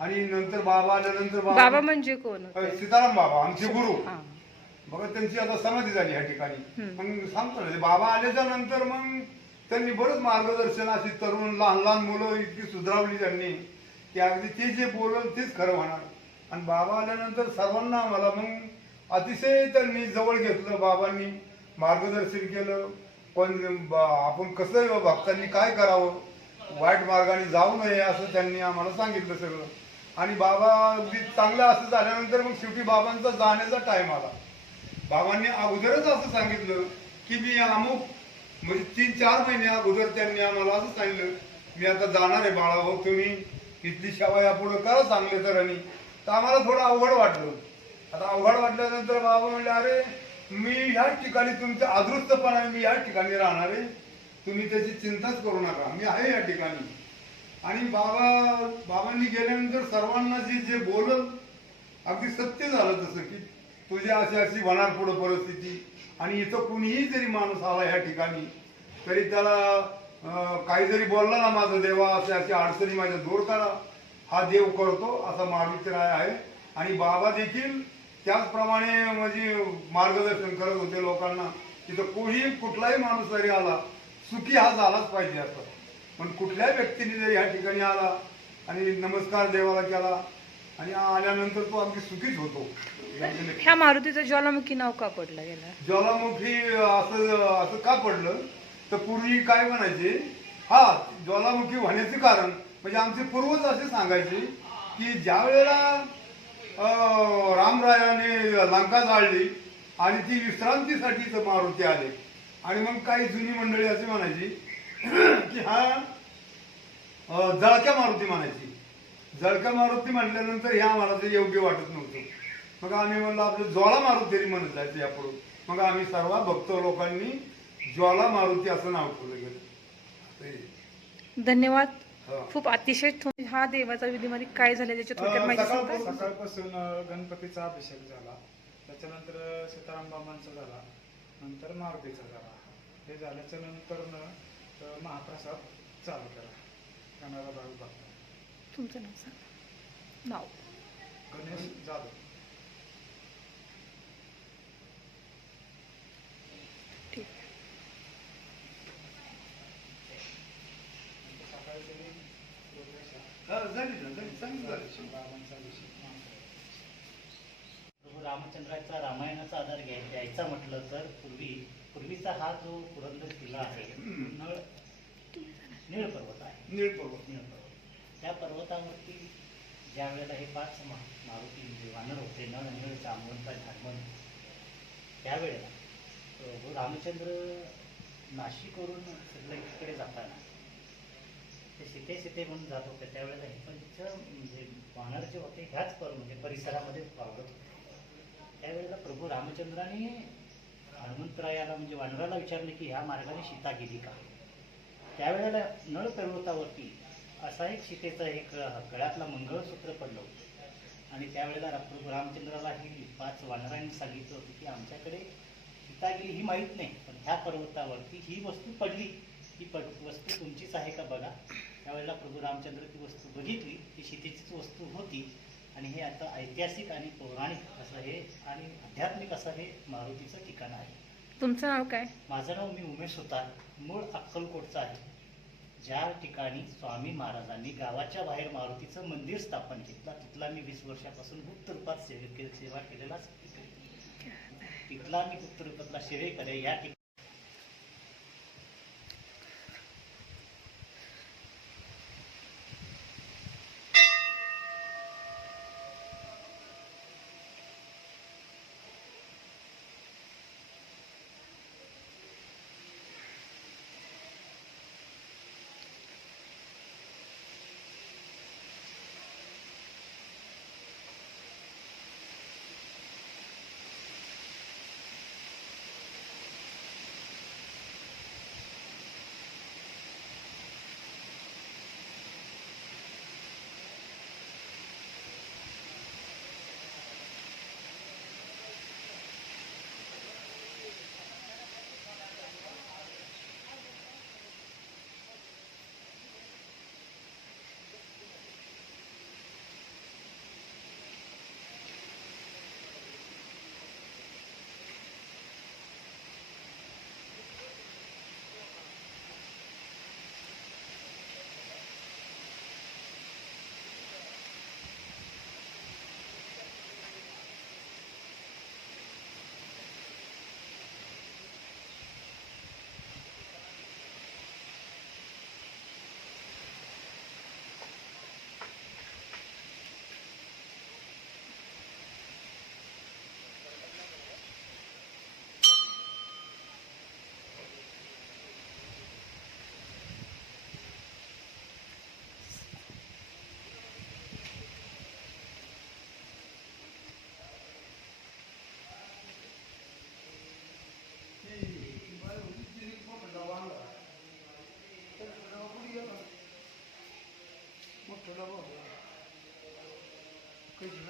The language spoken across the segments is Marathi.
आल्यानंतर बाबा आल्यानंतर बाबा. म्हणजे कोण? अ, सीताराम बाबा आमचे गुरु. हा. बघा त्यांची आता समाधी झाली ह्या ठिकाणी. मग सांगतो ना ते बाबा आल्याच्यानंतर मग त्यांनी बरंच मार्गदर्शन अशी तरुण लहान लहान मुलं इतकी सुधारवली त्यांनी की अगदी ते जे बोलल तेच खरं होणार. आणि बाबा आल्यानंतर सर्वांना मला मग अतिशय त्यांनी जवळ घेतलं बाबांनी मार्गदर्शन केलं. पण ब- आपण कसं भक्तांनी काय करावं? वाईट मार्गाने जाऊ नये असं त्यांनी आम्हाला सांगितलं सगळं. आणि बाबा अगदी चांगलं असं झाल्यानंतर मग शेवटी बाबांचा जाण्याचा टाईम आला. बाबांनी अगोदरच असं सांगितलं की मी अमुक म्हणजे तीन चार महिने अगोदर त्यांनी आम्हाला असं सांगितलं मी आता जाणार आहे बाळा भाऊ तुम्ही. इथली सेवा या पुढं करा चांगले तरांनी. तर आम्हाला थोडं अवघड वाटलं. आता अवघड वाटल्यानंतर बाबा म्हणले अरे मी ह्याच ठिकाणी तुमच्या अदृष्टपणाने मी ह्याच ठिकाणी राहणार आहे. तुम्ही त्याची चिंताच करू नका. मी आहे या ठिकाणी. आणि बाबा बाबांनी गेल्यानंतर सर्वांना जे जे बोलत अगदी सत्य झालं तसं की तुझी अशी अशी होणार पुढं परिस्थिती आणि इथं कुणीही जरी माणूस आला या ठिकाणी तरी त्याला काहीतरी काही जरी बोलला ना माझा देवा असे अशी अडचणी माझ्या दूर करा. हा देव करतो असा महाविचराय आहे. आणि बाबा देखील त्याचप्रमाणे म्हणजे मार्गदर्शन करत होते लोकांना तिथं कोणी कुठलाही माणूस जरी आला सुखी हा झालाच पाहिजे असं. पण कुठल्याही व्यक्तीने जरी ह्या ठिकाणी आला आणि नमस्कार देवाला केला आणि आल्यानंतर तो अगदी सुखीच होतो. ह्या मारुतीचं ज्वालामुखी नाव का पडलं गेलं ज्वालामुखी असं असं का पडलं? तर पूर्वी काय म्हणायचे? हा ज्वालामुखी होण्याचे कारण म्हणजे आमचे पूर्वज असे सांगायचे की ज्या वेळेला रामरायाने लंका जाळली आणि ती विश्रांतीसाठी इथं मारुती आले. आणि मग काही जुनी मंडळी असे म्हणायची की हा अं, जळक्या मारुती म्हणायची. जळक्या मारुती म्हटल्यानंतर हे आम्हाला ते योग्य वाटत नव्हतं. मग आम्ही म्हणलं आपलं ज्वाला मारुती तरी म्हणत जायचं यापुढे. मग आम्ही सर्व भक्त लोकांनी ज्वाला मारुती असं नाव ठेवलं गेलं. धन्यवाद. हा. खूप अतिशय हा देवाचा विधीमध्ये काय झालं त्याची थोडक्यात अं, माहिती सकाळपासून- गणपतीचा अभिषेक झाला. त्याच्यानंतर सीताराम बाबांचा झाला. नंतर मारुतीचा झाला. हे झाल्याच्यानंतर महाप्रसाद चालू केला येणारा भाविक भक्त तुमचं नाव सांगा. नाव. गणेश जाधव. ठीक. सकाळी हा, प्रभू रामचंद्राचा रामायणाचा आधार घ्याय द्यायचा म्हटलं तर पूर्वी पूर्वीचा हा जो पुरंदर किल्ला आहे. नळ निळ पर्वत आहे. नीळ पर्वत. निळ पर्वत. त्या पर्वतावरती ज्या वेळेला हे पाच मारुती म्हणजे वानर होते नळ निळ जांबवंत झाडमन त्यावेळेला प्रभू रामचंद्र नाशिकवरून सगळं इकडे जाताना ते सीते सीते म्हणून जात होते त्यावेळेला हे पंच म्हणजे वानर जे होते ह्याच पर म्हणजे परिसरामध्ये वावरत होते. त्यावेळेला प्रभू रामचंद्राने हनुमंतरायाला म्हणजे वानराला विचारलं की ह्या मार्गाने सीता गेली का? त्यावेळेला नळ पर्वतावरती असा एक सीतेचा एक गळ्यातला मंगळसूत्र पडलं होतं. आणि त्यावेळेला प्रभू रामचंद्राला ही पाच वानरांनी सांगितलं होतं की आमच्याकडे सीता गेली ही माहीत नाही पण ह्या पर्वतावरती ही वस्तू पडली. ही पड वस्तू तुमचीच आहे का बघा? त्यावेळेला प्रभू रामचंद्र ती वस्तू बघितली ती सीतेचीच वस्तू होती. आणि हे आता ऐतिहासिक आणि पौराणिक असं हे आणि आध्यात्मिक असं हे मारुतीचं ठिकाण आहे. तुमचं नाव काय? माझं नाव मी उमेश सुतार मूळ अक्कलकोटचं आहे. ज्या ठिकाणी स्वामी महाराजांनी गावाच्या बाहेर मारुतीचं मंदिर स्थापन केलं तिथला मी वीस वर्षापासून गुप्त रूपात सेवा केलेलाच तिथला मी गुप्त रूपातला सेवेकडे या ठिकाणी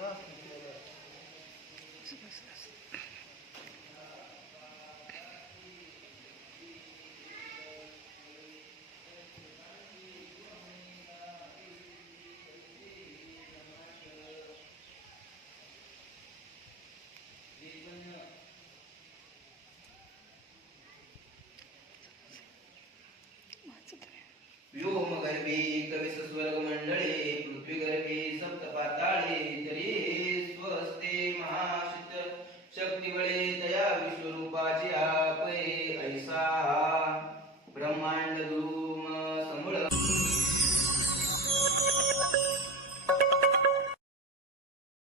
कधी वाचलं ते? व्योमगर्भे कविसस्वर्गमण्डले शक्तिबळे तया विश्वरूपाच्या